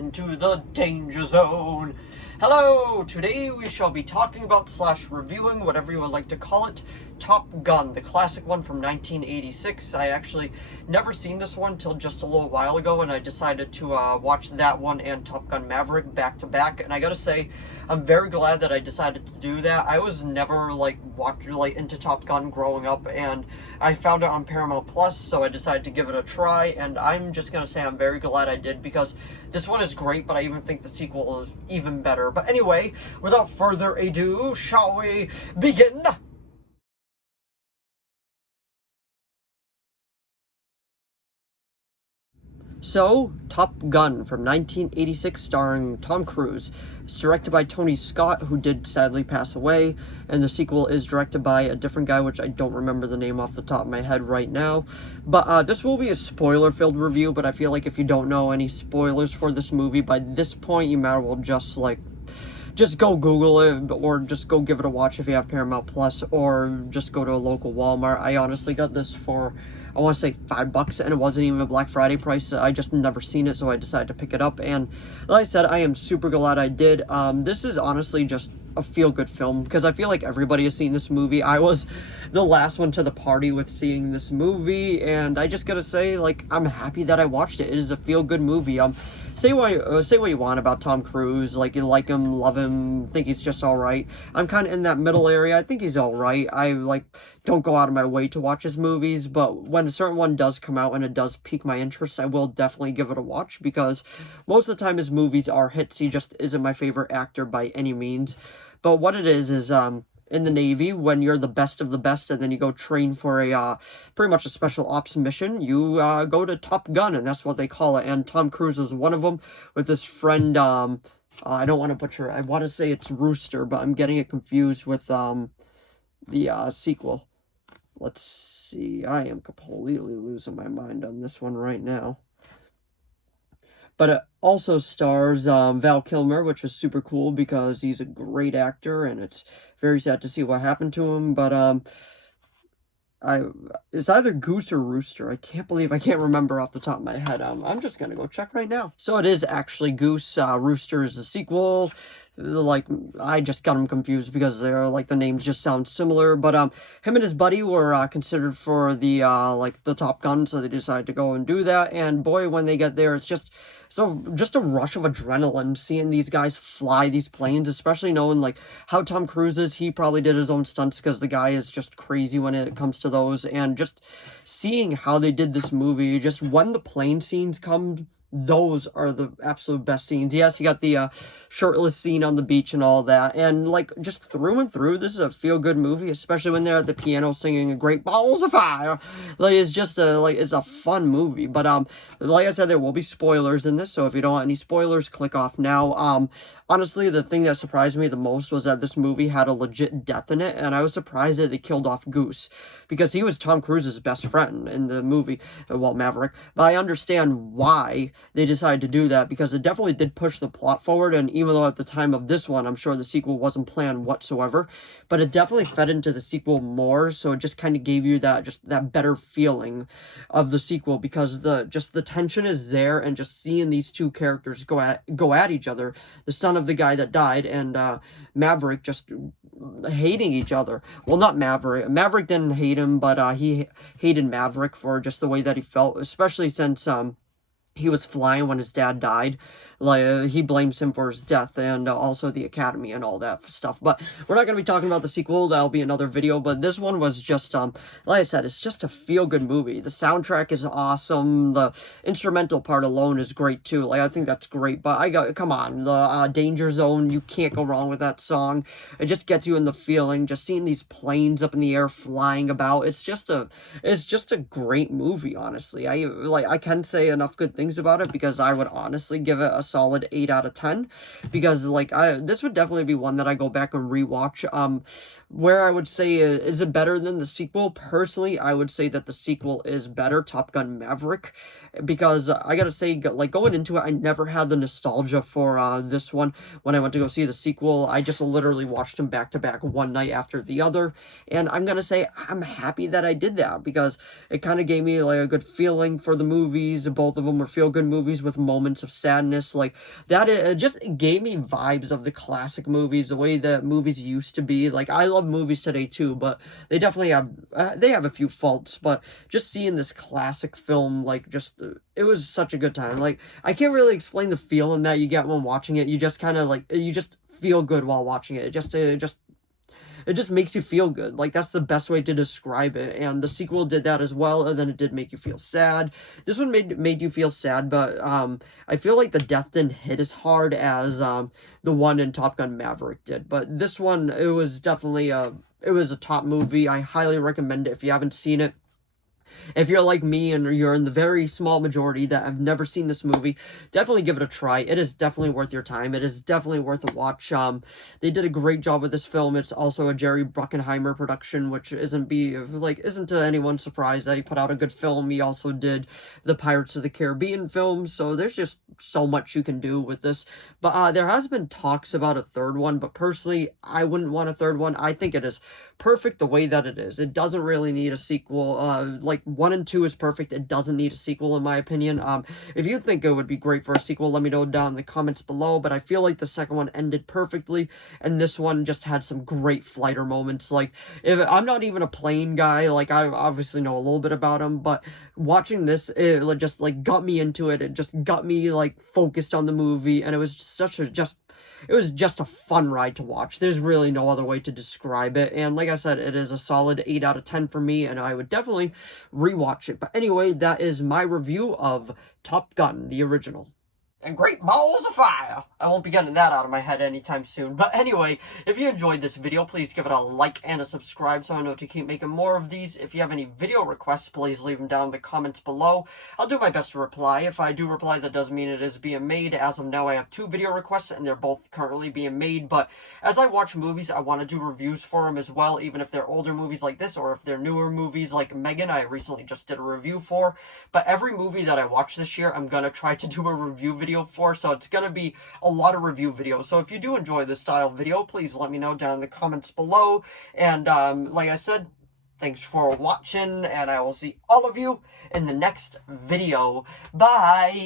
into the danger zone. Hello! Today we shall be talking about / reviewing, whatever you would like to call it, Top Gun, the classic one from 1986. I actually never seen this one till just a little while ago, and I decided to watch that one and Top Gun Maverick back to back. And I gotta say, I'm very glad that I decided to do that. I was never into Top Gun growing up, and I found it on Paramount Plus, so I decided to give it a try. And I'm just gonna say I'm very glad I did, because this one is great, but I even think the sequel is even better. But anyway, without further ado, shall we begin? So, Top Gun from 1986, starring Tom Cruise. It's directed by Tony Scott, who did sadly pass away, and the sequel is directed by a different guy, which I don't remember the name off the top of my head right now. But this will be a spoiler-filled review, but I feel like if you don't know any spoilers for this movie, by this point you might as well just go Google it, or just go give it a watch if you have Paramount Plus, or just go to a local Walmart. I honestly got this for, I want to say $5, and it wasn't even a Black Friday price. I just never seen it, so I decided to pick it up, and like I said, I am super glad I did. This is honestly just a feel-good film, because I feel like everybody has seen this movie. I was the last one to the party with seeing this movie, and I just gotta say, like, I'm happy that I watched it. It is a feel-good movie. Say what you want about Tom Cruise, like you like him, love him, think he's just alright. I'm kind of in that middle area. I think he's alright. I don't go out of my way to watch his movies, but when a certain one does come out and it does pique my interest, I will definitely give it a watch, because most of the time his movies are hits. He just isn't my favorite actor by any means. But what it is in the Navy, when you're the best of the best, and then you go train for a pretty much a special ops mission, you go to Top Gun, and that's what they call it. And Tom Cruise is one of them, with his friend, I don't want to butcher it. I want to say it's Rooster, but I'm getting it confused with the sequel. Let's see. I am completely losing my mind on this one right now. But it also stars Val Kilmer, which is super cool because he's a great actor, and it's very sad to see what happened to him. But it's either Goose or Rooster. I can't believe I can't remember off the top of my head. I'm just gonna go check right now. So it is actually Goose. Rooster is the sequel. I just got them confused because they're the names just sound similar. But him and his buddy were considered for the the Top Gun, so they decided to go and do that. And boy, when they get there, it's just a rush of adrenaline seeing these guys fly these planes, especially knowing how Tom Cruise is. He probably did his own stunts, because the guy is just crazy when it comes to those. And just seeing how they did this movie, just when the plane scenes come, those are the absolute best scenes. Yes, you got the shirtless scene on the beach and all that, and just through and through, this is a feel-good movie, especially when they're at the piano singing a great Balls of Fire. It's just it's a fun movie. But like I said, there will be spoilers in this, so if you don't want any spoilers, click off now. Honestly, the thing that surprised me the most was that this movie had a legit death in it, and I was surprised that they killed off Goose, because he was Tom Cruise's best friend in the movie, Maverick. But I understand why they decided to do that, because it definitely did push the plot forward. And even though at the time of this one, I'm sure the sequel wasn't planned whatsoever, but it definitely fed into the sequel more, so it just kind of gave you that better feeling of the sequel, because the tension is there, and just seeing these two characters go at each other, the son of the guy that died and Maverick, just hating each other. Well, not Maverick didn't hate him, but he hated Maverick for just the way that he felt, especially since he was flying when his dad died. He blames him for his death, and also the Academy and all that stuff. But we're not going to be talking about the sequel. That'll be another video. But this one was just, like I said, it's just a feel-good movie. The soundtrack is awesome. The instrumental part alone is great, too. I think that's great. But come on, the Danger Zone, you can't go wrong with that song. It just gets you in the feeling. Just seeing these planes up in the air flying about. It's just a great movie, honestly. I can say enough good things about it, because I would honestly give it a solid 8 out of 10, because this would definitely be one that I go back and rewatch. Where I would say, is it better than the sequel? Personally, I would say that the sequel is better, Top Gun Maverick, because I gotta say, going into it, I never had the nostalgia for this one. When I went to go see the sequel, I just literally watched them back to back, one night after the other, and I'm gonna say I'm happy that I did that, because it kind of gave me a good feeling for the movies. Both of them were feel-good movies with moments of sadness. Like, that it just gave me vibes of the classic movies, the way that movies used to be. Like, I love movies today too, but they definitely have a few faults. But just seeing this classic film, like, just it was such a good time. Like, I can't really explain the feeling that you get when watching it. You just kind of like, you just feel good while watching it. It just makes you feel good. Like, that's the best way to describe it. And the sequel did that as well, and then it did make you feel sad. This one made you feel sad, but I feel like the death didn't hit as hard as the one in Top Gun Maverick did. But this one, it was definitely it was a top movie. I highly recommend it if you haven't seen it. If you're like me and you're in the very small majority that have never seen this movie, definitely give it a try. It is definitely worth your time. It is definitely worth a watch. They did a great job with this film. It's also a Jerry Bruckheimer production, which isn't to anyone's surprise that he put out a good film. He also did the Pirates of the Caribbean films, so there's just so much you can do with this. But there has been talks about a third one, but personally, I wouldn't want a third one. I think it is perfect the way that it is. It doesn't really need a sequel. Like, 1 and 2 is perfect. It doesn't need a sequel, in my opinion. If you think it would be great for a sequel, let me know down in the comments below. But I feel like the second one ended perfectly, and this one just had some great fighter moments. Like, if I'm not even a plane guy, like, I obviously know a little bit about them, but watching this, it just like got me into it. It just got me like focused on the movie, and it was it was just a fun ride to watch. There's really no other way to describe it. And like I said, it is a solid 8 out of 10 for me, and I would definitely rewatch it. But anyway, that is my review of Top Gun, the original. And great balls of fire. I won't be getting that out of my head anytime soon. But anyway, if you enjoyed this video, please give it a like and a subscribe so I know to keep making more of these. If you have any video requests, please leave them down in the comments below. I'll do my best to reply. If I do reply, that does mean it is being made. As of now, I have 2 video requests, and they're both currently being made. But as I watch movies, I want to do reviews for them as well, even if they're older movies like this, or if they're newer movies like Megan, I recently just did a review for. But every movie that I watch this year, I'm going to try to do a review video for, so it's going to be a lot of review videos. So if you do enjoy this style of video, please let me know down in the comments below. And like I said, thanks for watching, and I will see all of you in the next video. Bye!